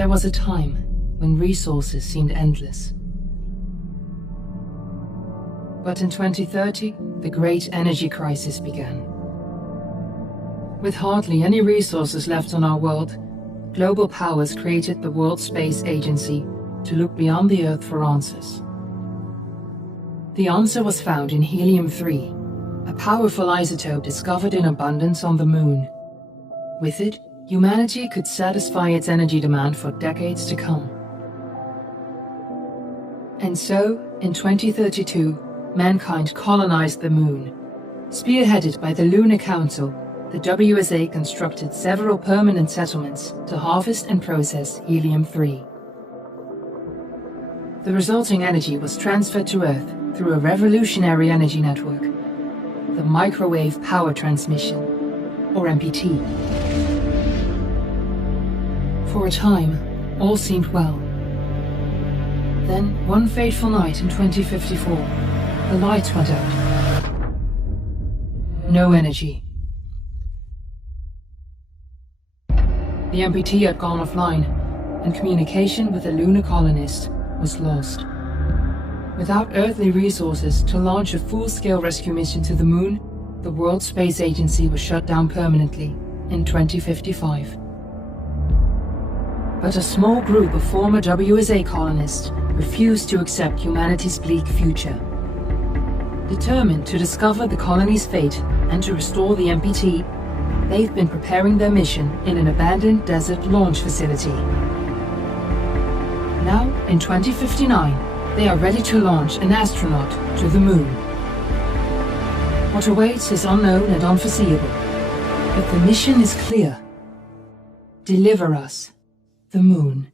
There was a time when resources seemed endless. But in 2030, the great energy crisis began. With hardly any resources left on our world, global powers created the World Space Agency to look beyond the Earth for answers. The answer was found in helium-3, a powerful isotope discovered in abundance on the Moon. With it, humanity could satisfy its energy demand for decades to come. And so, in 2032, mankind colonized the Moon. Spearheaded by the Lunar Council, the WSA constructed several permanent settlements to harvest and process helium-3. The resulting energy was transferred to Earth through a revolutionary energy network, the Microwave Power Transmission, or MPT. For a time, all seemed well. Then, one fateful night in 2054, the lights went out. No energy. The MPT had gone offline, and communication with the lunar colonist was lost. Without earthly resources to launch a full-scale rescue mission to the Moon, the World Space Agency was shut down permanently in 2055. But a small group of former WSA colonists refused to accept humanity's bleak future. Determined to discover the colony's fate and to restore the MPT, they've been preparing their mission in an abandoned desert launch facility. Now, in 2059, they are ready to launch an astronaut to the Moon. What awaits is unknown and unforeseeable, but the mission is clear. Deliver us the Moon.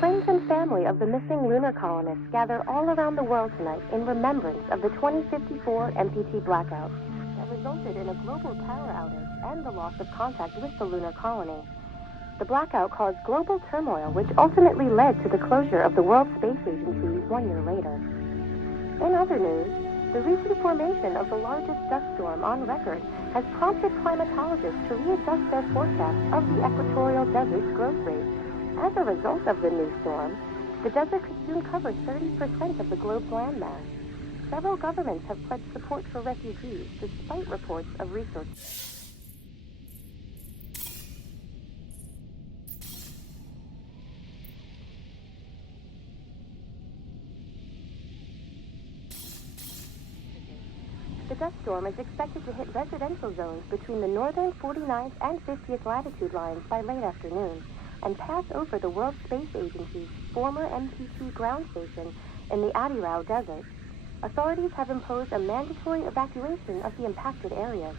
Friends and family of the missing lunar colonists gather all around the world tonight in remembrance of the 2054 MPT blackout that resulted in a global power outage and the loss of contact with the lunar colony. The blackout caused global turmoil, which ultimately led to the closure of the World Space Agency 1 year later. In other news, the recent formation of the largest dust storm on record has prompted climatologists to readjust their forecasts of the equatorial desert's growth rate. As a result of the new storm, the desert could soon cover 30% of the globe's landmass. Several governments have pledged support for refugees, despite reports of resource. The dust storm is expected to hit residential zones between the northern 49th and 50th latitude lines by late afternoon, and pass over the World Space Agency's former MPT ground station in the Adirau Desert. Authorities have imposed a mandatory evacuation of the impacted areas.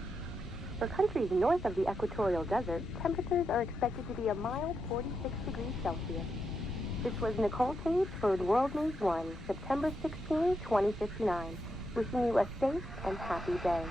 For countries north of the equatorial desert, temperatures are expected to be a mild 46 degrees Celsius. This was Nicole Tate for World News 1, September 16, 2059. Wishing you a safe and happy day.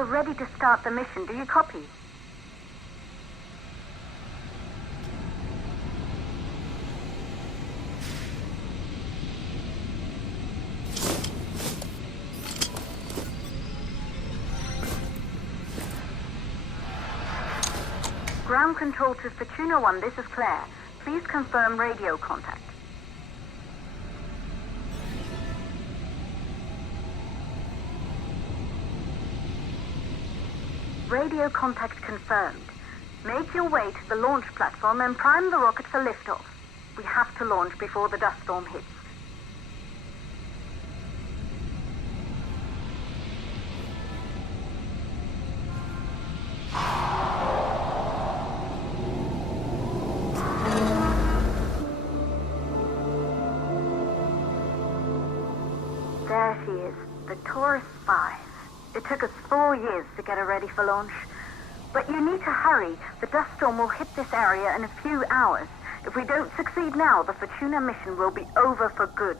We're ready to start the mission. Do you copy? Ground control to Fortuna 1, this is Claire. Please confirm radio contact. Radio contact confirmed. Make your way to the launch platform and prime the rocket for liftoff. We have to launch before the dust storm hits. There she is, the Taurus 5. It took us 4 years to get her ready for launch. But you need to hurry. The dust storm will hit this area in a few hours. If we don't succeed now, the Fortuna mission will be over for good.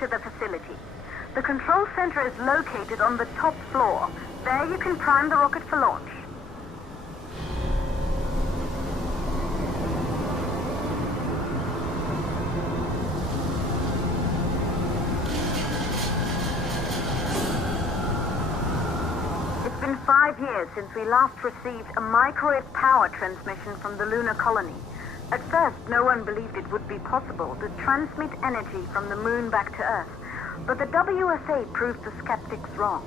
To the facility. The control center is located on the top floor. There you can prime the rocket for launch. 5 years since we last received a microwave power transmission from the lunar colony. At first, no one believed it would be possible to transmit energy from the moon back to Earth, but the WSA proved the skeptics wrong.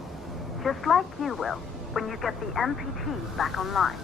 Just like you will, when you get the MPT back online.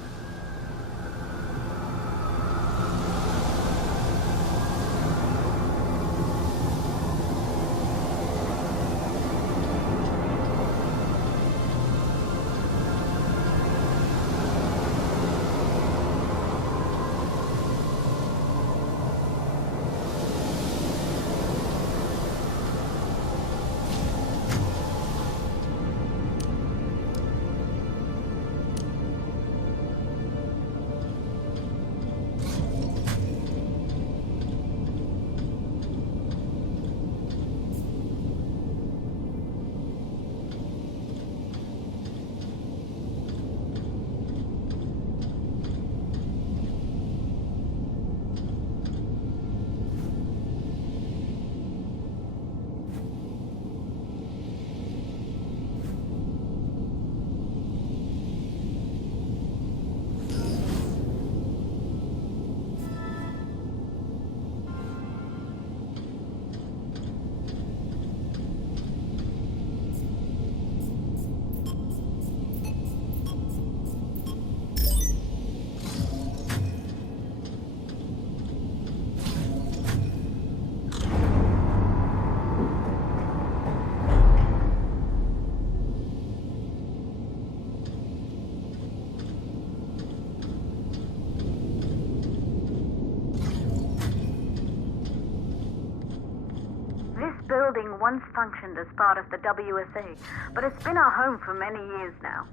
Building once functioned as part of the WSA, but it's been our home for many years now.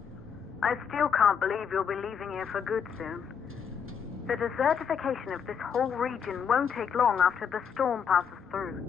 I still can't believe you'll be leaving here for good soon. The desertification of this whole region won't take long after the storm passes through.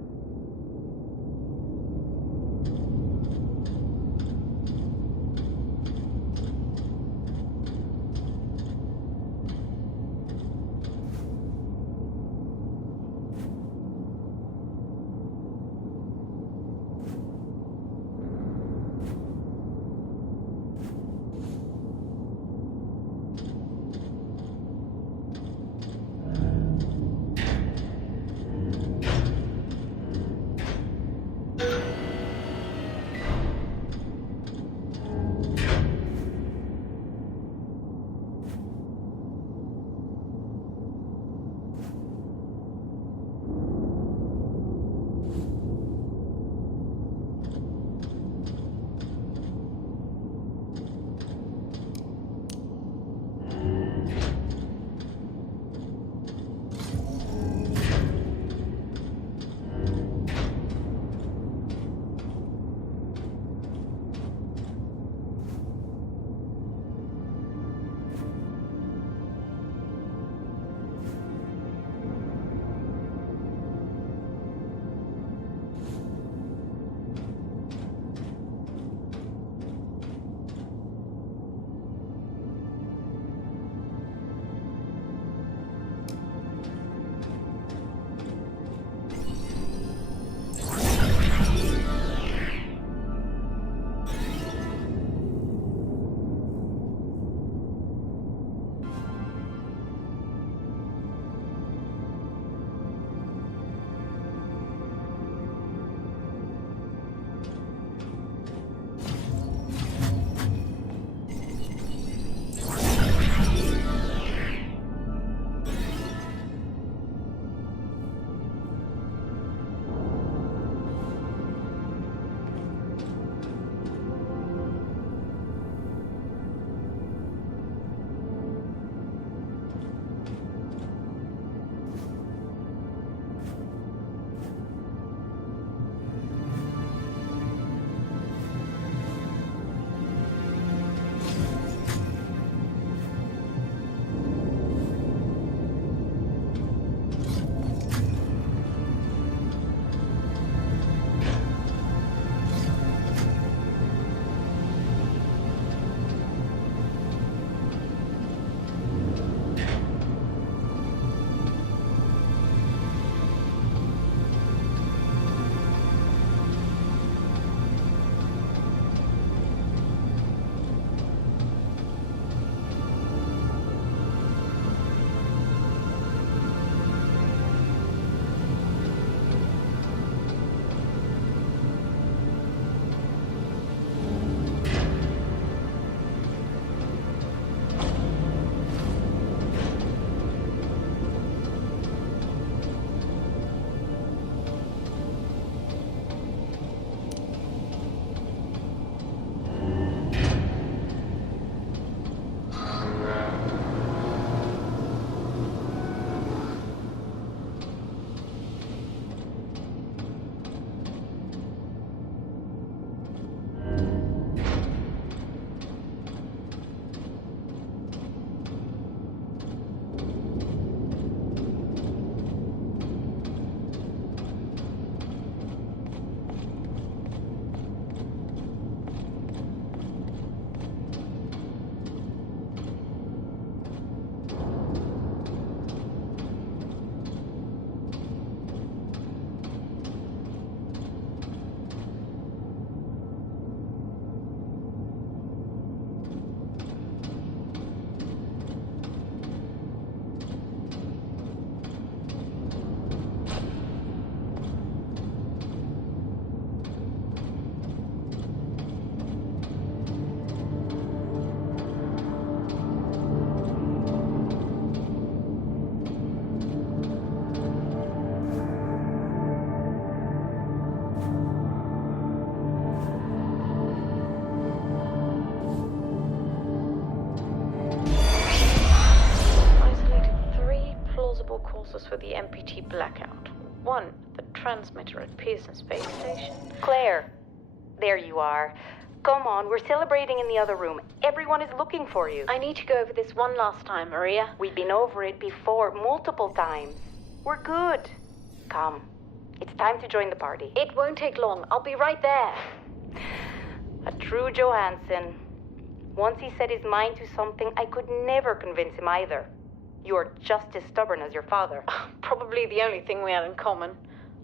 possible causes for the MPT blackout. 1, the transmitter at Pearson Space Station. Claire, there you are. Come on, we're celebrating in the other room. Everyone is looking for you. I need to go over this one last time, Maria. We've been over it before, multiple times. We're good. Come, it's time to join the party. It won't take long. I'll be right there. A true Johansson. Once he set his mind to something, I could never convince him either. You're just as stubborn as your father. Probably the only thing we had in common.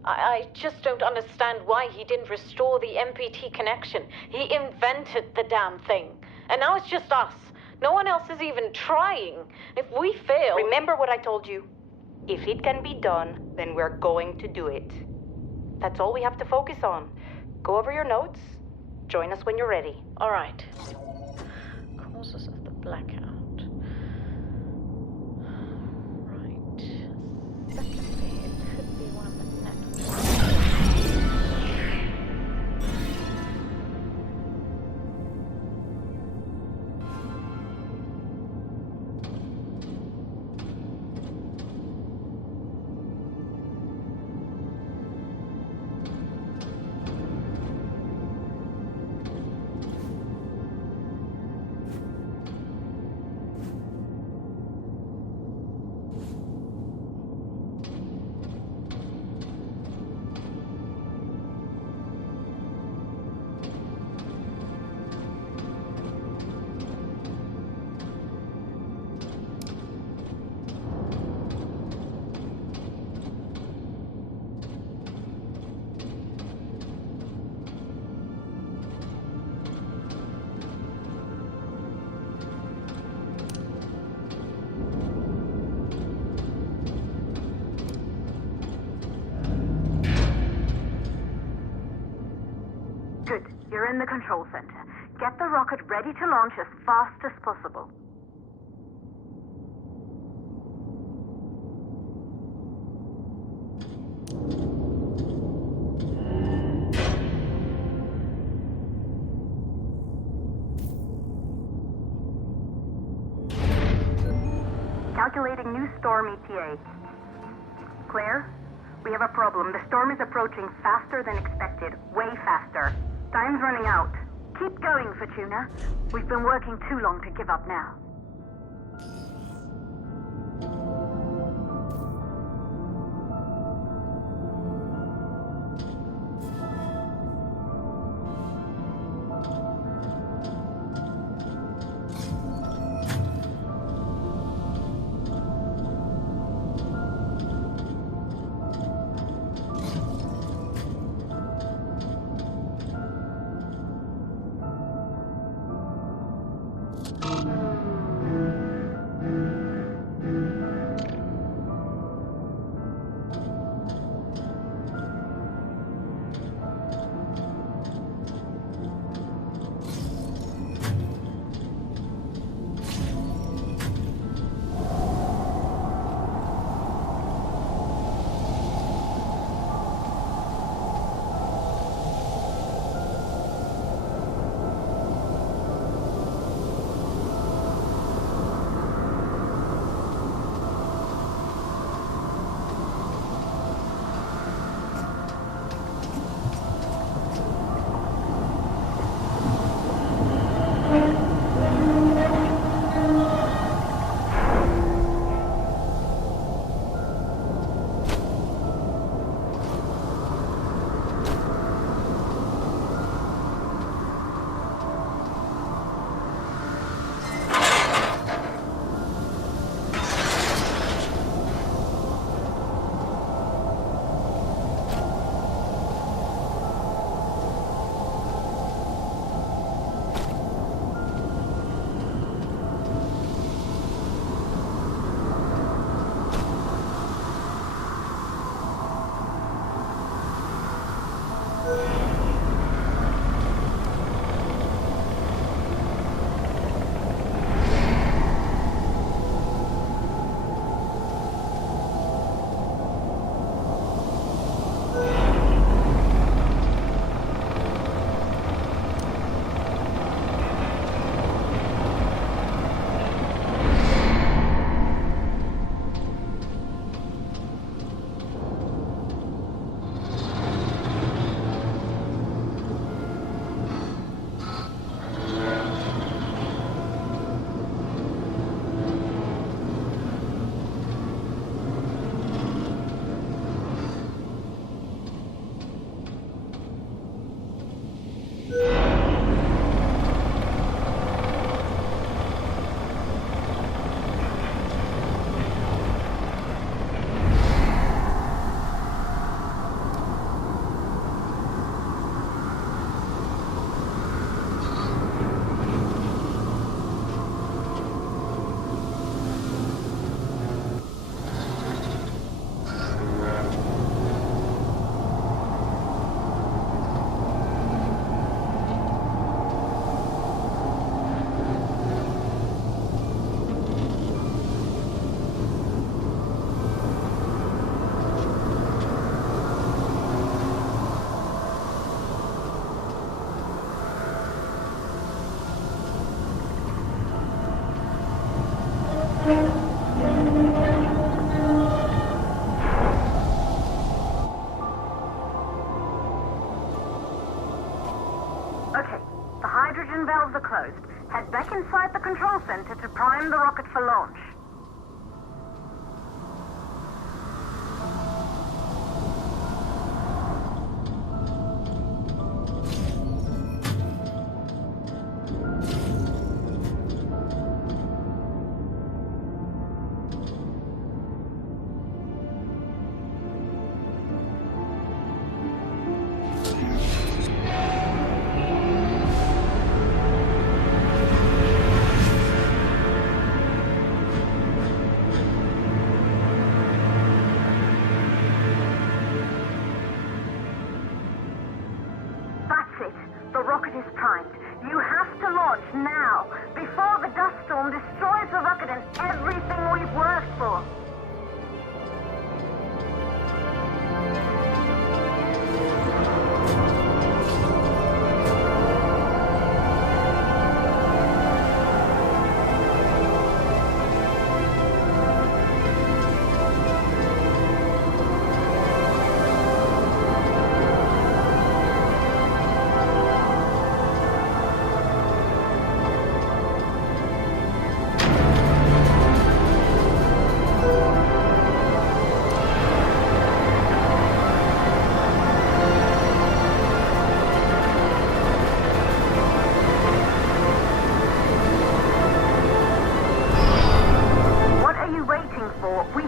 I just don't understand why he didn't restore the MPT connection. He invented the damn thing. And now it's just us. No one else is even trying. If we fail... Remember what I told you. If it can be done, then we're going to do it. That's all we have to focus on. Go over your notes. Join us when you're ready. All right. Causes of the blackout. Right. Secondly, it could be one of the networks. Good. You're in the control center. Get the rocket ready to launch as fast as possible. Calculating new storm ETA. Claire, we have a problem. The storm is approaching faster than expected. Way faster. Time's running out. Keep going, Fortuna. We've been working too long to give up now.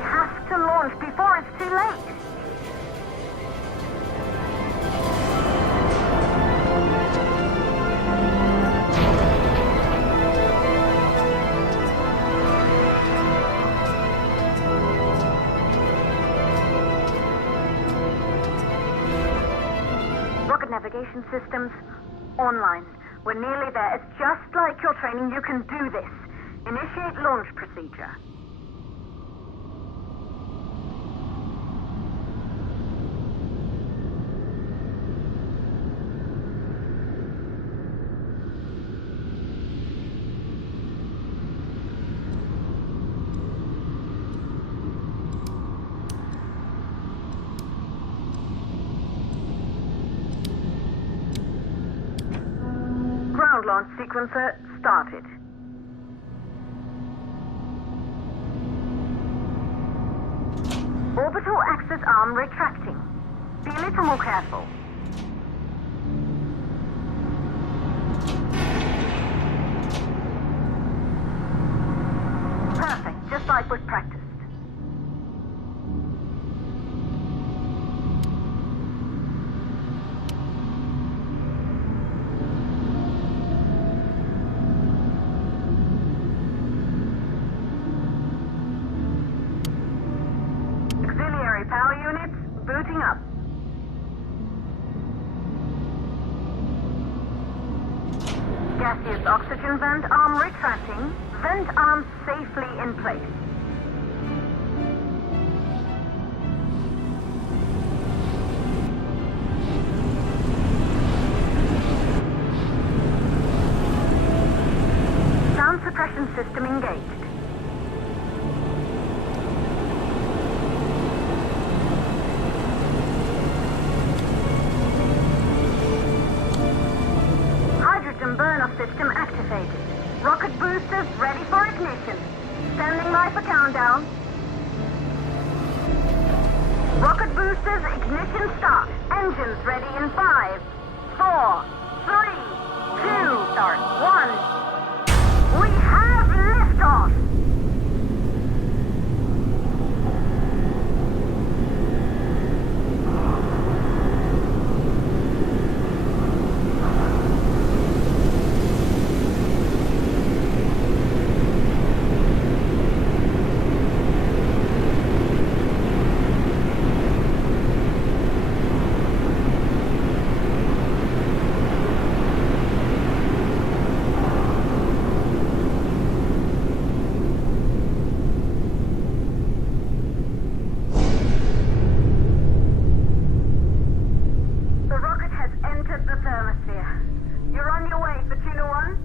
have to launch before it's too late. Rocket navigation systems online. We're nearly there. It's just like your training. You can do this. Initiate launch procedure. Ground launch sequencer started. Orbital axis arm retracting. Be a little more careful. Perfect, just like we've practiced. Power units booting up. Gaseous oxygen vent arm retracting. Vent arm safely in place. Sound suppression system engaged. Burn-off system activated. Rocket boosters ready for ignition. Standing by for countdown. Rocket boosters ignition start. Engines ready in 5, 4, 3, 2, start, 1. We have liftoff! You're on your way, Capitulo 1.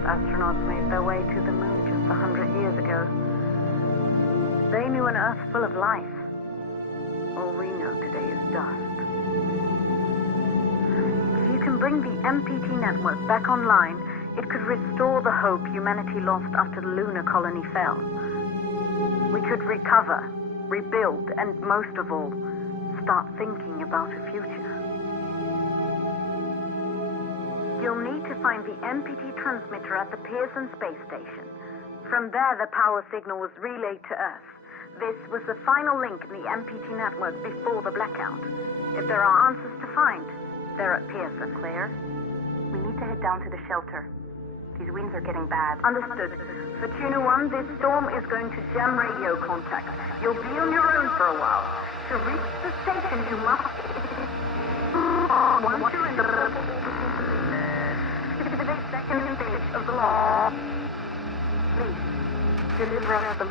Astronauts made their way to the moon just 100 years ago. They knew an Earth full of life. All we know today is dust. If you can bring the MPT network back online, it could restore the hope humanity lost after the lunar colony fell. We could recover, rebuild, and most of all, start thinking about a future. You'll need to find the MPT transmitter at the Pearson space station. From there, the power signal was relayed to Earth. This was the final link in the MPT network before the blackout. If there are answers to find, they're at Pearson. Claire, we need to head down to the shelter. These winds are getting bad. Understood. Capitulo 1, this storm is going to jam radio contact. You'll be on your own for a while. To reach the station, you must... Once you're in the second stage of the law, please deliver us the